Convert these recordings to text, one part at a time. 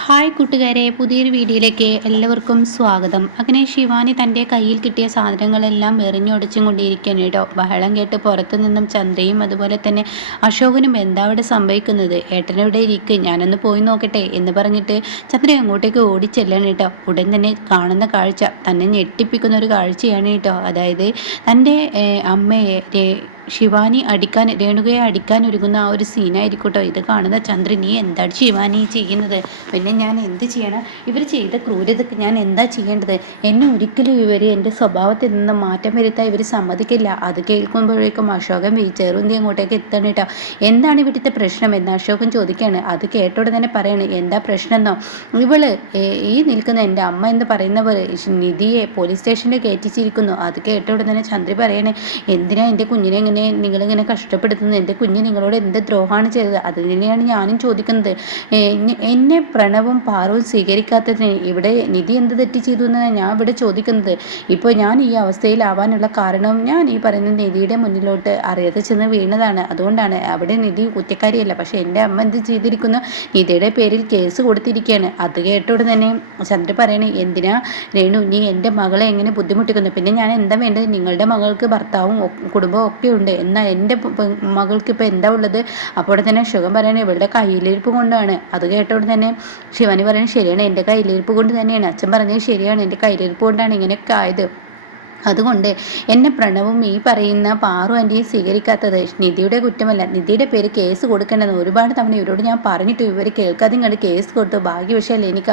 Hi കൂട്ടുകാരെ, പുതിയൊരു വീഡിയോയിലേക്ക് എല്ലാവർക്കും സ്വാഗതം. അങ്ങനെ ശിവാനി തൻ്റെ കയ്യിൽ കിട്ടിയ സാധനങ്ങളെല്ലാം എറിഞ്ഞൊടിച്ചും കൊണ്ടിരിക്കുകയാണ് കേട്ടോ. ബഹളം കേട്ട് പുറത്തു നിന്നും ചന്ദ്രയും അതുപോലെ തന്നെ അശോകനും എന്താ അവിടെ സംഭവിക്കുന്നത്, ഏട്ടനവിടെ ഇരിക്കുക, ഞാനൊന്ന് പോയി നോക്കട്ടെ എന്ന് പറഞ്ഞിട്ട് ചന്ദ്ര അങ്ങോട്ടേക്ക് ഓടിച്ചെല്ലാണ് കേട്ടോ. ഉടൻ തന്നെ കാണുന്ന കാഴ്ച തന്നെ ഞെട്ടിപ്പിക്കുന്ന ഒരു കാഴ്ചയാണ് കേട്ടോ. അതായത് തൻ്റെ അമ്മയെ ശിവാനി രേണുകയെ അടിക്കാൻ ഒരുങ്ങുന്ന ആ ഒരു സീനായിരിക്കട്ടോ ഇത് കാണുന്ന ചന്ദ്രൻ. നീ എന്താണ് ശിവാനി ചെയ്യുന്നത്? പിന്നെ ഞാൻ എന്ത് ചെയ്യണം? ഇവർ ചെയ്ത ക്രൂരതയ്ക്ക് ഞാൻ എന്താ ചെയ്യേണ്ടത്? എന്നെ ഒരിക്കലും ഇവർ എൻ്റെ സ്വഭാവത്തിൽ നിന്ന് മാറ്റം വരുത്താൻ ഇവർ സമ്മതിക്കില്ല. അത് കേൾക്കുമ്പോഴേക്കും അശോകൻ ചേറുന്തി അങ്ങോട്ടേക്ക് എത്തണം കേട്ടോ. എന്താണ് ഇവിടുത്തെ പ്രശ്നം എന്ന് അശോകൻ ചോദിക്കുകയാണ്. അത് കേട്ടോടെ തന്നെ പറയാണ്, എന്താ പ്രശ്നം എന്നോ, ഇവള് ഈ നിൽക്കുന്ന എൻ്റെ അമ്മ എന്ന് പറയുന്നവർ നിധിയെ പോലീസ് സ്റ്റേഷനിൽ കയറ്റിച്ചിരിക്കുന്നു. അത് കേട്ടോടെ തന്നെ ചന്ദ്രി പറയണേ, എന്തിനാ എൻ്റെ കുഞ്ഞിനെ നിങ്ങളിങ്ങനെ കഷ്ടപ്പെടുത്തുന്നത്? എൻ്റെ കുഞ്ഞ് നിങ്ങളോട് എന്ത് ദ്രോഹമാണ് ചെയ്തത്? അത് തന്നെയാണ് ഞാനും ചോദിക്കുന്നത്. എന്നെ പ്രണവും പാറവും സ്വീകരിക്കാത്തതിന് ഇവിടെ നിധി എന്ത് തെറ്റ് ചെയ്തു എന്നാണ് ഞാൻ ഇവിടെ ചോദിക്കുന്നത്. ഇപ്പോൾ ഞാൻ ഈ അവസ്ഥയിലാവാനുള്ള കാരണം ഞാൻ ഈ പറയുന്ന നിധിയുടെ മുന്നിലോട്ട് അറിയാതെ ചെന്ന് വീണതാണ്. അതുകൊണ്ടാണ്. അവിടെ നിധി കുറ്റക്കാരിയല്ല. പക്ഷെ എൻ്റെ അമ്മ എന്ത് ചെയ്തിരിക്കുന്നു? നിധിയുടെ പേരിൽ കേസ് കൊടുത്തിരിക്കുകയാണ്. അത് കേട്ടോട് തന്നെ ചന്ദ്ര പറയണേ, എന്തിനാ രേണു നീ എൻ്റെ മകളെ എങ്ങനെ ബുദ്ധിമുട്ടിക്കുന്നു? പിന്നെ ഞാൻ എന്താ വേണ്ടത്? നിങ്ങളുടെ മകൾക്ക് ഭർത്താവും കുടുംബവും ഒക്കെ ഉണ്ട്. എന്നാൽ എൻ്റെ മകൾക്ക് ഇപ്പോൾ എന്താ ഉള്ളത്? അപ്പോൾ തന്നെ ശുഖം പറയണേ, ഇവളുടെ കയ്യിലിരിപ്പ് കൊണ്ടാണ്. അത് കേട്ടോട് തന്നെ ശിവാനി പറയുന്നത് ശരിയാണ്, എൻ്റെ കയ്യിലിരിപ്പ് കൊണ്ട് തന്നെയാണ്. അച്ഛൻ പറഞ്ഞത് ശരിയാണ്, എൻ്റെ കയ്യിലിരിപ്പ് കൊണ്ടാണ് ഇങ്ങനെയൊക്കെ ആയത്. അതുകൊണ്ട് എന്നെ പ്രണവും ഈ പറയുന്ന പാറു ആൻറ്റിയെ സ്വീകരിക്കാത്തത് നിധിയുടെ കുറ്റമല്ല. നിധിയുടെ പേര് കേസ് കൊടുക്കേണ്ടത് ഒരുപാട് തവണ ഇവരോട് ഞാൻ പറഞ്ഞിട്ട് ഇവർ കേൾക്കാതെ കണ്ട് കേസ് കൊടുത്തു. ഭാഗ്യവശാൽ എനിക്ക്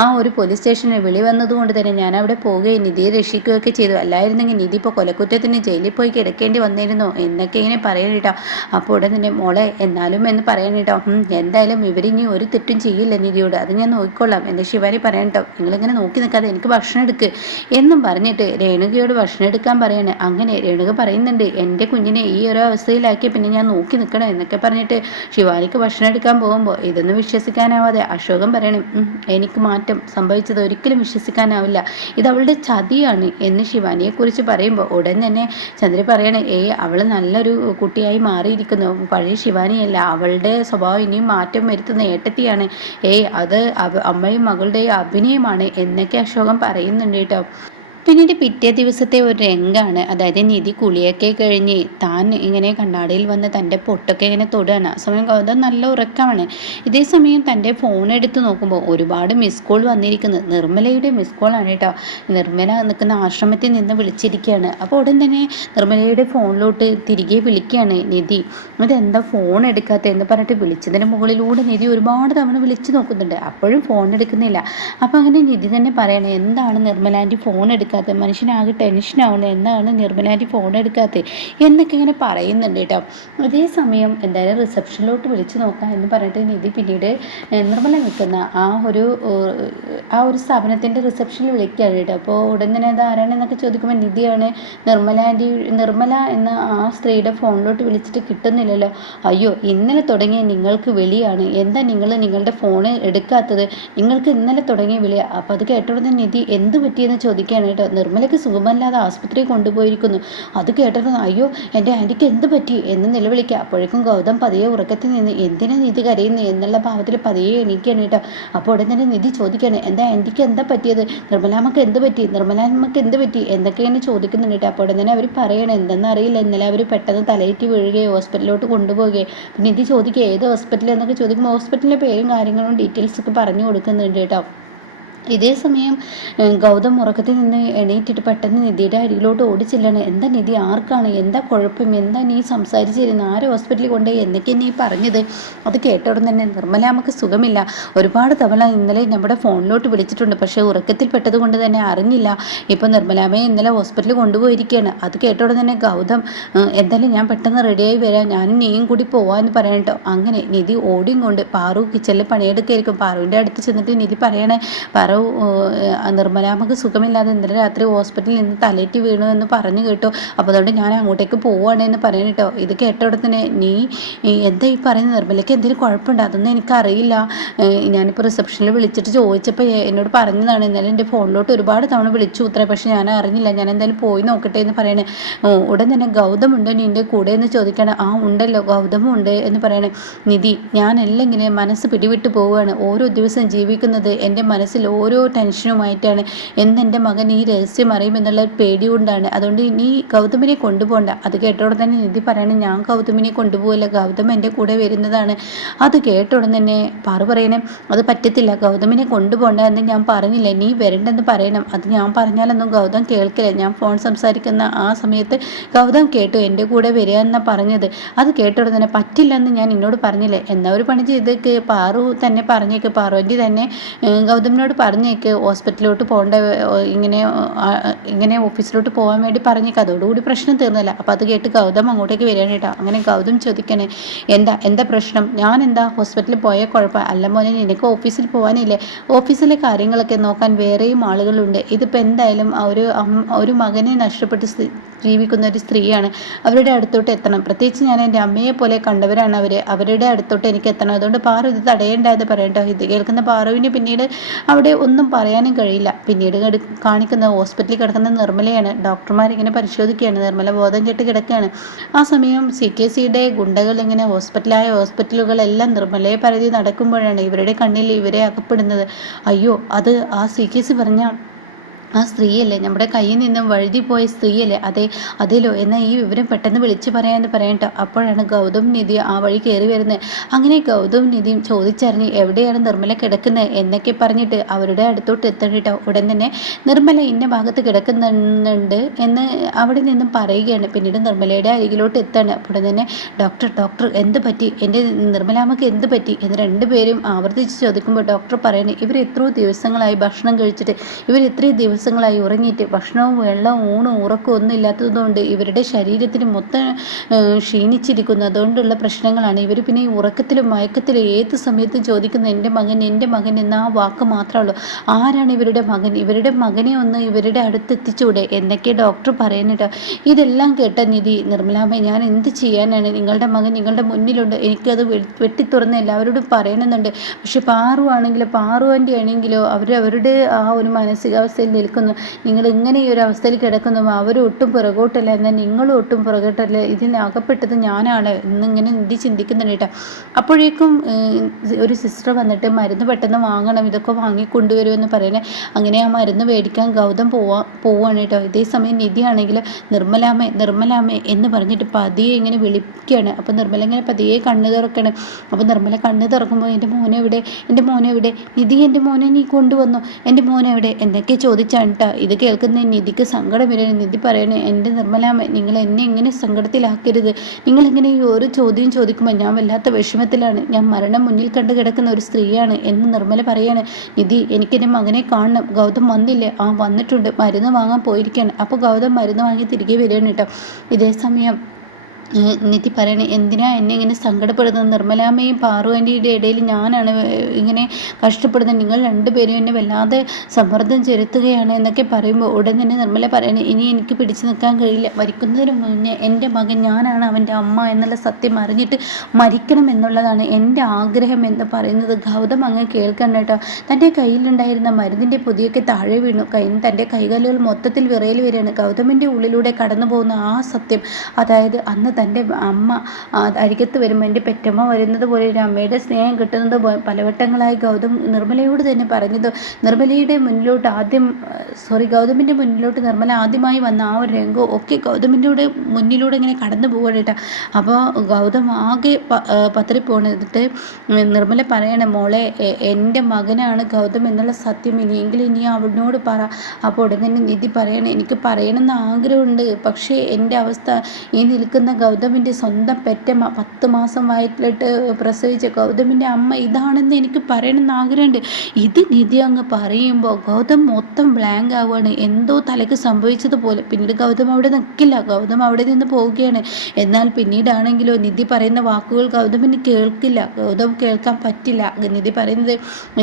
ആ ഒരു പോലീസ് സ്റ്റേഷനിൽ വിളി വന്നതുകൊണ്ട് തന്നെ ഞാൻ അവിടെ പോവുകയും നിധിയെ രക്ഷിക്കുകയൊക്കെ ചെയ്തു. അല്ലായിരുന്നെങ്കിൽ നിധി ഇപ്പോൾ കൊലക്കുറ്റത്തിന് ജയിലിൽ പോയി കിടക്കേണ്ടി വന്നിരുന്നു എന്നൊക്കെ ഇങ്ങനെ പറയണേട്ടോ. അപ്പോൾ ഉടൻ തന്നെ മോളെ എന്നാലും എന്ന് പറയണേട്ടോ. എന്തായാലും ഇവരിനി ഒരു തെറ്റും ചെയ്യില്ല നിധിയോട്, അത് ഞാൻ നോക്കിക്കൊള്ളാം എന്ന് ശിവാനി പറയണട്ടോ. നിങ്ങളിങ്ങനെ നോക്കി നിൽക്കാതെ എനിക്ക് ഭക്ഷണം എടുക്ക് എന്നും പറഞ്ഞിട്ട് രേണുകയോട് ഭക്ഷണം എടുക്കാൻ പറയാണ്. അങ്ങനെ രേണുക പറയുന്നുണ്ട്, എൻ്റെ കുഞ്ഞിനെ ഈ ഒരു അവസ്ഥയിലാക്കിയ പിന്നെ ഞാൻ നോക്കി നിൽക്കണം എന്നൊക്കെ പറഞ്ഞിട്ട് ശിവാനിക്ക് ഭക്ഷണം എടുക്കാൻ പോകുമ്പോൾ ഇതൊന്നും വിശ്വസിക്കാനാവാതെ അശോകൻ പറയണം, എനിക്ക് മാറ്റം സംഭവിച്ചത് ഒരിക്കലും വിശ്വസിക്കാനാവില്ല, ഇത് അവളുടെ ചതിയാണ് എന്ന് ശിവാനിയെക്കുറിച്ച് പറയുമ്പോൾ ഉടൻ തന്നെ ചന്ദ്ര പറയണേ, അവൾ നല്ലൊരു കുട്ടിയായി മാറിയിരിക്കുന്നു, പഴയ ശിവാനിയല്ല, അവളുടെ സ്വഭാവം ഇനിയും മാറ്റം വരുത്തുന്ന ഏട്ടത്തിയാണ്, അത് അമ്മയും മകളുടെയും അഭിനയമാണ് എന്നൊക്കെ അശോകൻ പറയുന്നുണ്ട് കേട്ടോ. പിന്നീട് പിറ്റേ ദിവസത്തെ ഒരു രംഗാണ്. അതായത് നിധി കുളിയൊക്കെ കഴിഞ്ഞ് താൻ ഇങ്ങനെ കണ്ണാടിയിൽ വന്ന് തൻ്റെ പൊട്ടൊക്കെ ഇങ്ങനെ തൊടുകയാണ്. ആ സമയം ഗൗതം നല്ല ഉറക്കമാണ്. ഇതേ സമയം തൻ്റെ ഫോൺ എടുത്ത് നോക്കുമ്പോൾ ഒരുപാട് മിസ് കോൾ വന്നിരിക്കുന്നത് നിർമ്മലയുടെ മിസ് കോളാണ് കേട്ടോ. നിർമ്മല നിൽക്കുന്ന ആശ്രമത്തിൽ നിന്ന് വിളിച്ചിരിക്കുകയാണ്. അപ്പോൾ ഉടൻ തന്നെ നിർമ്മലയുടെ ഫോണിലോട്ട് തിരികെ വിളിക്കുകയാണ് നിധി. അതെന്താ ഫോൺ എടുക്കാത്ത എന്ന് പറഞ്ഞിട്ട് വിളിച്ചതിന് മുകളിലൂടെ നിധി ഒരുപാട് തവണ വിളിച്ച് നോക്കുന്നുണ്ട്. അപ്പോഴും ഫോൺ എടുക്കുന്നില്ല. അപ്പോൾ അങ്ങനെ നിധി തന്നെ പറയണേ, എന്താണ് നിർമ്മല ആൻറ്റി ഫോൺ എടുക്കാത്തത്? മനുഷ്യനാകെ ടെൻഷനാവുന്നത്, എന്താണ് നിർമ്മലാൻറ്റി ഫോൺ എടുക്കാത്തത് എന്നൊക്കെ ഇങ്ങനെ പറയുന്നുണ്ട് കേട്ടോ. അതേസമയം എന്തായാലും റിസപ്ഷനിലോട്ട് വിളിച്ച് നോക്കാം എന്ന് പറഞ്ഞിട്ട് നിധി പിന്നീട് നിർമ്മല നിൽക്കുന്ന ആ ഒരു സ്ഥാപനത്തിൻ്റെ റിസപ്ഷനിൽ വിളിക്കുകയാണ് കേട്ടോ. അപ്പോൾ ഉടൻ തന്നെ അത് ആരാണെന്നൊക്കെ ചോദിക്കുമ്പോൾ നിധിയാണ്. നിർമ്മല എന്ന ആ സ്ത്രീയുടെ ഫോണിലോട്ട് വിളിച്ചിട്ട് കിട്ടുന്നില്ലല്ലോ. അയ്യോ, ഇന്നലെ തുടങ്ങിയ നിങ്ങൾക്ക് വിളിയാണ്, എന്താ നിങ്ങളുടെ ഫോണ് എടുക്കാത്തത്? നിങ്ങൾക്ക് ഇന്നലെ തുടങ്ങിയ വിളിയാണ്. അപ്പോൾ അത് കേട്ടോടെ നിധി എന്ത് പറ്റിയെന്ന് ചോദിക്കുകയാണ് കേട്ടോ. നിർമ്മലയ്ക്ക് സുഖമല്ലാതെ ആസ്പത്രിയിൽ കൊണ്ടുപോയിരിക്കുന്നു. അത് കേട്ടത് അയ്യോ എൻ്റെ ആൻറ്റിക്ക് എന്ത് പറ്റി എന്ന് നിലവിളിക്കുക. അപ്പോഴേക്കും ഗൗതം പതിയെ ഉറക്കത്തിൽ നിന്ന് എന്തിനാ നിധി കരയുന്നു എന്നുള്ള ഭാവത്തിൽ പതിയെ എണീക്കുകയാണ് കേട്ടോ. അപ്പോൾ ഉടൻ തന്നെ നിധി ചോദിക്കുകയാണ്, എൻ്റെ ആൻറ്റിക്ക് എന്താ പറ്റിയത്? നിർമ്മലാമ്മക്ക് എന്ത് പറ്റി? എന്തൊക്കെയാണ് ചോദിക്കുന്നുണ്ട് കേട്ടോ. അപ്പോൾ ഉടൻ തന്നെ അവർ പറയണം എന്തെന്ന് അറിയില്ല, ഇന്നലെ അവർ പെട്ടെന്ന് തലയേറ്റി വീഴുകയോ ഹോസ്പിറ്റലിലോട്ട് കൊണ്ടുപോവുകയോ. നിധി ചോദിക്കുക ഏത് ഹോസ്പിറ്റൽ എന്നൊക്കെ ചോദിക്കുമ്പോൾ ഹോസ്പിറ്റലിൻ്റെ പേരും കാര്യങ്ങളും ഡീറ്റെയിൽസൊക്കെ പറഞ്ഞു കൊടുക്കുന്നുണ്ട് കേട്ടോ. ഇതേ സമയം ഗൗതം ഉറക്കത്തിൽ നിന്ന് എണീറ്റിട്ട് പെട്ടെന്ന് നിധിയുടെ അരികിലോട്ട് ഓടിച്ചില്ലാണ്. എന്താ നിധി, ആർക്കാണ്, എന്താ കുഴപ്പം, എന്താ നീ സംസാരിച്ചിരുന്നത്, ആര് ഹോസ്പിറ്റലിൽ കൊണ്ടുപോയി എന്നൊക്കെ നീ പറഞ്ഞത്? അത് കേട്ടോടെ തന്നെ നിർമ്മലാമ്മക്ക് സുഖമില്ല, ഒരുപാട് തവണ ഇന്നലെ നമ്മുടെ ഫോണിലോട്ട് വിളിച്ചിട്ടുണ്ട്, പക്ഷേ ഉറക്കത്തിൽ പെട്ടത് കൊണ്ട് തന്നെ അറിഞ്ഞില്ല. ഇപ്പോൾ നിർമ്മലാമ്മയെ ഇന്നലെ ഹോസ്പിറ്റലിൽ കൊണ്ടുപോയിരിക്കുകയാണ്. അത് കേട്ടോടെ തന്നെ ഗൗതം എന്തായാലും ഞാൻ പെട്ടെന്ന് റെഡിയായി വരാം, ഞാനും നീയും കൂടി പോവാമെന്ന് പറയട്ടോ. അങ്ങനെ നിധി ഓടിയും കൊണ്ട് പാറു കിച്ചണിൽ പണിയെടുക്കായിരിക്കും. പാറുവിൻ്റെ അടുത്ത് ചെന്നിട്ട് നിധി പറയണേ, പറ പാറു നിർമ്മലാമ്മക്ക് സുഖമില്ലാതെ ഇന്നലെ രാത്രി ഹോസ്പിറ്റലിൽ നിന്ന് തലേറ്റ് വീണു എന്ന് പറഞ്ഞു കേട്ടോ. അപ്പോൾ അതുകൊണ്ട് ഞാൻ അങ്ങോട്ടേക്ക് പോവുകയാണ് എന്ന് പറയണം കേട്ടോ. ഇത് കേട്ട ഉടനെ നീ എന്താ ഈ പറയുന്നത്, നിർമ്മലയ്ക്ക് എന്തെങ്കിലും കുഴപ്പമുണ്ടോ? അതൊന്നും എനിക്കറിയില്ല. ഞാനിപ്പോൾ റിസപ്ഷനിൽ വിളിച്ചിട്ട് ചോദിച്ചപ്പോൾ എന്നോട് പറഞ്ഞതാണ്. ഇന്നലെ എൻ്റെ ഫോണിലോട്ട് ഒരുപാട് തവണ വിളിച്ചു ഉത്തരേ, പക്ഷേ ഞാൻ അറിഞ്ഞില്ല. ഞാൻ എന്തായാലും പോയി നോക്കട്ടെ എന്ന് പറയണേ. ഉടൻ തന്നെ ഗൗതം ഉണ്ടോ നിൻ്റെ കൂടെ എന്ന് ചോദിക്കണം. ആ ഉണ്ടല്ലോ, ഗൗതമും ഉണ്ട് എന്ന് പറയണേ. നിധി, ഞാനെല്ലാം ഇങ്ങനെ മനസ്സ് പിടിവിട്ട് പോവുകയാണ്. ഓരോ ദിവസം ജീവിക്കുന്നത് എൻ്റെ മനസ്സിൽ ഓരോ ടെൻഷനുമായിട്ടാണ്. എന്നെൻ്റെ മകൻ ഈ രഹസ്യം അറിയുമെന്നുള്ള പേടി കൊണ്ടാണ്. അതുകൊണ്ട് നീ ഗൗതമിനെ കൊണ്ടുപോകണ്ട. അത് കേട്ടോടെ തന്നെ നിധി പറയണം, ഞാൻ ഗൗതമിനെ കൊണ്ടുപോകില്ല, ഗൗതം എൻ്റെ കൂടെ വരുന്നതാണ്. അത് കേട്ടോടെ തന്നെ പാറു പറയണേ, അത് പറ്റത്തില്ല, ഗൗതമിനെ കൊണ്ടുപോകണ്ട എന്ന് ഞാൻ പറഞ്ഞില്ല, നീ വരണ്ടെന്ന് പറയണം. അത് ഞാൻ പറഞ്ഞാലൊന്നും ഗൗതം കേൾക്കില്ല. ഞാൻ ഫോൺ സംസാരിക്കുന്ന ആ സമയത്ത് ഗൗതം കേട്ടു എൻ്റെ കൂടെ വരിക എന്നാണ് പറഞ്ഞത്. അത് കേട്ടോടെ തന്നെ പറ്റില്ലെന്ന് ഞാൻ എന്നോട് പറഞ്ഞില്ലേ, എന്നാ ഒരു പണി ചെയ്തേക്ക്, പാറു തന്നെ പറഞ്ഞേക്ക്, പാറുവൻ്റെ തന്നെ ഗൗതമിനോട് പറഞ്ഞേക്ക് ഹോസ്പിറ്റലിലോട്ട് പോകേണ്ട, ഇങ്ങനെ ഓഫീസിലോട്ട് പോകാൻ വേണ്ടി പറഞ്ഞേക്ക്. അതോടുകൂടി പ്രശ്നം തീർന്നില്ല. അപ്പോൾ അത് കേട്ട് ഗൗതം അങ്ങോട്ടേക്ക് വരികയാണ് കേട്ടോ. അങ്ങനെ ഗൗതം ചോദിക്കണേ, എന്താ പ്രശ്നം? ഞാൻ എന്താ ഹോസ്പിറ്റലിൽ പോയ കുഴപ്പം? അല്ല മോനെ, നിനക്ക് ഓഫീസിൽ പോകാനില്ലേ? ഓഫീസിലെ കാര്യങ്ങളൊക്കെ നോക്കാൻ വേറെയും ആളുകളുണ്ട്. ഇതിപ്പോൾ എന്തായാലും ഒരു മകനെ നഷ്ടപ്പെട്ട് ജീവിക്കുന്ന ഒരു സ്ത്രീയാണ്. അവരുടെ അടുത്തോട്ട് എത്തണം. പ്രത്യേകിച്ച് ഞാൻ എൻ്റെ അമ്മയെ പോലെ കണ്ടവരാണ് അവരുടെ അടുത്തോട്ട് എനിക്ക് എത്തണം. അതുകൊണ്ട് പാറു ഇത് തടയേണ്ടത് പറയട്ടോ. ഇത് കേൾക്കുന്ന പാറുവിന് പിന്നീട് അവിടെ ഒന്നും പറയാനും കഴിയില്ല. പിന്നീട് കാണിക്കുന്ന ഹോസ്പിറ്റലിൽ കിടക്കുന്ന നിർമ്മലയാണ്. ഡോക്ടർമാരിങ്ങനെ പരിശോധിക്കുകയാണ്. നിർമ്മല ബോധം കെട്ട് കിടക്കുകയാണ്. ആ സമയം CKCയുടെ ഗുണ്ടകൾ ഇങ്ങനെ ഹോസ്പിറ്റലുകളെല്ലാം നിർമ്മലയെ പരതി നടക്കുമ്പോഴാണ് ഇവരുടെ കണ്ണിൽ ഇവരെ അകപ്പെടുന്നത്. അയ്യോ, അത് ആ CKC പറഞ്ഞ ആ സ്ത്രീയല്ലേ, നമ്മുടെ കയ്യിൽ നിന്നും വഴുതിപ്പോയ സ്ത്രീയല്ലേ? അതേലോ, എന്നാൽ ഈ വിവരം പെട്ടെന്ന് വിളിച്ചു പറയാമെന്ന് പറയട്ടോ. അപ്പോഴാണ് ഗൗതം നിധി ആ വഴി കയറി വരുന്നത്. അങ്ങനെ ഗൗതം നിധിയും ചോദിച്ചറിഞ്ഞ് എവിടെയാണ് നിർമ്മല കിടക്കുന്നത് എന്നൊക്കെ പറഞ്ഞിട്ട് അവരുടെ അടുത്തോട്ട് എത്തണിട്ടോ. ഉടൻ തന്നെ നിർമ്മല ഇന്ന ഭാഗത്ത് കിടക്കുന്നുണ്ട് എന്ന് അവിടെ നിന്നും പറയുകയാണ്. പിന്നീട് നിർമ്മലയുടെ അരികിലോട്ട് എത്താണ്. ഉടൻ തന്നെ ഡോക്ടർ എന്ത് പറ്റി, എൻ്റെ നിർമ്മലാമ്മക്ക് എന്ത് പറ്റി എന്ന് രണ്ടുപേരും ആവർത്തിച്ച് ചോദിക്കുമ്പോൾ ഡോക്ടർ പറയുന്നത്, ഇവർ എത്രയോ ദിവസങ്ങളായി ഭക്ഷണം കഴിച്ചിട്ട്, ഇവർ എത്രയോ ദിവസങ്ങളായി ഉറങ്ങിയിട്ട്, ഭക്ഷണവും വെള്ളവും ഊണും ഉറക്കവും ഒന്നും ഇല്ലാത്തതുകൊണ്ട് ഇവരുടെ ശരീരത്തിന് മൊത്തം ക്ഷീണിച്ചിരിക്കുന്നു. അതുകൊണ്ടുള്ള പ്രശ്നങ്ങളാണ്. ഇവർ പിന്നെ ഈ ഉറക്കത്തിലും മയക്കത്തിലും ഏത് സമയത്തും ചോദിക്കുന്ന എൻ്റെ മകൻ എന്ന ആ വാക്ക് മാത്രമേ ഉള്ളൂ. ആരാണ് ഇവരുടെ മകൻ? ഇവരുടെ മകനെ ഒന്ന് ഇവരുടെ അടുത്തെത്തിച്ചൂടെ എന്നൊക്കെ ഡോക്ടർ പറയുന്നുണ്ട്. ഇതെല്ലാം കേട്ട നിധി, നിർമ്മലാമ്മ, ഞാൻ എന്ത് ചെയ്യാനാണ്? നിങ്ങളുടെ മകൻ നിങ്ങളുടെ മുന്നിലുണ്ട്. എനിക്കത് വെട്ടിത്തുറന്ന് എല്ലാവരോടും പറയണമെന്നുണ്ട്. പക്ഷെ പാറുവാൻ്റെ ആണെങ്കിലോ അവരുടെ ആ ഒരു മാനസികാവസ്ഥയിൽ നിൽക്കുന്നു. നിങ്ങൾ ഇങ്ങനെ ഈ ഒരു അവസ്ഥയിൽ കിടക്കുന്നു, അവരൊട്ടും പുറകോട്ടല്ല, എന്നാൽ നിങ്ങളും ഒട്ടും പുറകോട്ടല്ല, ഇതിൽ അകപ്പെട്ടത് ഞാനാണ് എന്നിങ്ങനെ നിധി ചിന്തിക്കുന്നുണ്ട് കേട്ടോ. അപ്പോഴേക്കും ഒരു സിസ്റ്റർ വന്നിട്ട് മരുന്ന് പെട്ടെന്ന് വാങ്ങണം, ഇതൊക്കെ വാങ്ങിക്കൊണ്ടുവരുമെന്ന് പറയുന്നത്. അങ്ങനെ ആ മരുന്ന് മേടിക്കാൻ ഗൗതം പോവാണ് കേട്ടോ. ഇതേ സമയം നിധിയാണെങ്കിൽ നിർമ്മലാമ്മേ എന്ന് പറഞ്ഞിട്ട് പതിയെ ഇങ്ങനെ വിളിക്കുകയാണ്. അപ്പോൾ നിർമ്മല ഇങ്ങനെ പതിയെ കണ്ണ് തുറക്കണം. അപ്പോൾ നിർമ്മല കണ്ണ് തുറക്കുമ്പോൾ എൻ്റെ മോനെ എവിടെ നിധി, എൻ്റെ മോനെ നീ കൊണ്ടുവന്നു, എൻ്റെ മോനെ എവിടെ എന്നൊക്കെ ചോദിച്ചാണ് കേട്ടോ. ഇത് കേൾക്കുന്ന നിധിക്ക് സങ്കടം വരും. നിധി പറയണേ, എൻ്റെ നിർമ്മലാമ്മ, നിങ്ങൾ എന്നെ ഇങ്ങനെ സങ്കടത്തിലാക്കരുത്. നിങ്ങളിങ്ങനെ ഈ ഒരു ചോദ്യം ചോദിക്കുമ്പോൾ ഞാൻ വല്ലാത്ത വിഷമത്തിലാണ്. ഞാൻ മരണം മുന്നിൽ കണ്ട് കിടക്കുന്ന ഒരു സ്ത്രീയാണ് എന്ന് നിർമ്മല പറയാണ്. നിധി, എനിക്കെൻ്റെ മകനെ കാണണം. ഗൗതം വന്നില്ലേ? വന്നിട്ടുണ്ട്, മരുന്ന് വാങ്ങാൻ പോയിരിക്കുകയാണ്. അപ്പോൾ ഗൗതം മരുന്ന് വാങ്ങി തിരികെ വരികയാണ് കേട്ടോ. ഇതേ സമയം നിധി പറയണേ, എന്തിനാ എന്നെ ഇങ്ങനെ സങ്കടപ്പെടുന്നത്? നിർമ്മലാമ്മയും പാറുവിൻ്റെ ഇടയിൽ ഞാനാണ് ഇങ്ങനെ കഷ്ടപ്പെടുന്നത്. നിങ്ങൾ രണ്ടുപേരും എന്നെ വല്ലാതെ സമ്മർദ്ദം ചെലുത്തുകയാണ് എന്നൊക്കെ പറയുമ്പോൾ ഉടൻ തന്നെ നിർമ്മല പറയണേ, ഇനി എനിക്ക് പിടിച്ചു നിൽക്കാൻ കഴിയില്ല. മരിക്കുന്നതിന് മുന്നേ എൻ്റെ മകൻ, ഞാനാണ് അവൻ്റെ അമ്മ എന്നുള്ള സത്യം അറിഞ്ഞിട്ട് മരിക്കണം എന്നുള്ളതാണ് എൻ്റെ ആഗ്രഹം എന്ന് പറയുന്നത് ഗൗതം അങ്ങ് കേൾക്കണം കേട്ടോ. തൻ്റെ കയ്യിലുണ്ടായിരുന്ന മരുന്നിൻ്റെ പൊതിയൊക്കെ താഴെ വീണു. തൻ്റെ കൈകാലുകൾ മൊത്തത്തിൽ വിറയിൽ വരികയാണ്. ഗൗതമിൻ്റെ ഉള്ളിലൂടെ കടന്നു പോകുന്ന ആ സത്യം, അതായത് അന്ന് തൻ്റെ അമ്മ അരികത്ത് വരുമ്പോൾ എൻ്റെ പെറ്റമ്മ വരുന്നത് പോലെ ഒരു അമ്മയുടെ സ്നേഹം കിട്ടുന്നത് പലവട്ടങ്ങളായി ഗൗതം നിർമ്മലയോട് തന്നെ പറഞ്ഞത്. ഗൗതമിൻ്റെ മുന്നിലോട്ട് നിർമ്മല ആദ്യമായി വന്ന ആ ഒരു രംഗം ഒക്കെ ഗൗതമിൻ്റെ മുന്നിലൂടെ ഇങ്ങനെ കടന്നു പോകണം കേട്ടോ. അപ്പോൾ ഗൗതം ആകെ പതറിപ്പോണിട്ട് നിർമ്മല പറയണം, മോളെ, എൻ്റെ മകനാണ് ഗൗതം എന്നുള്ള സത്യം ഇനി അവനോട് പറ. അപ്പോൾ ഉടൻ തന്നെ നിധി പറയണേ, എനിക്ക് പറയണമെന്ന് ആഗ്രഹമുണ്ട്, പക്ഷേ എൻ്റെ അവസ്ഥ ഈ നിൽക്കുന്ന ഗൗതമിൻ്റെ സ്വന്തം പെറ്റമ്മ 10 മാസം വയറ്റിലിട്ട് പ്രസവിച്ച ഗൗതമിൻ്റെ അമ്മ ഇതാണെന്ന് എനിക്ക് പറയണമെന്ന് ആഗ്രഹമുണ്ട്. ഇത് നിധി അങ്ങ് പറയുമ്പോൾ ഗൗതം മൊത്തം ബ്ലാങ്ക് ആവുകയാണ്. എന്തോ തലയ്ക്ക് സംഭവിച്ചതുപോലെ. പിന്നീട് ഗൗതം അവിടെ നിൽക്കില്ല, ഗൗതം അവിടെ നിന്ന് പോവുകയാണ്. എന്നാൽ പിന്നീടാണെങ്കിലോ നിധി പറയുന്ന വാക്കുകൾ ഗൗതമിന് കേൾക്കില്ല, ഗൗതം കേൾക്കാൻ പറ്റില്ല. നിധി പറയുന്നത്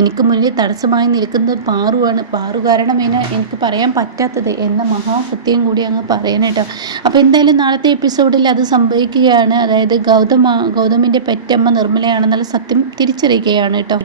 എനിക്ക് മുന്നിൽ തടസ്സമായി നിൽക്കുന്നത് പാറുവാണ്, പാറു കാരണമേന എനിക്ക് പറയാൻ പറ്റാത്തത് എന്ന മഹാസത്യം കൂടി അങ്ങ് പറയണേട്ടോ. അപ്പോൾ എന്തായാലും നാളത്തെ എപ്പിസോഡിൽ അത് സംഭവിക്കുകയാണ്. അതായത് ഗൗതമിൻ്റെ പെറ്റമ്മ നിർമ്മലയാണെന്നുള്ള സത്യം തിരിച്ചറിയുകയാണ് കേട്ടോ.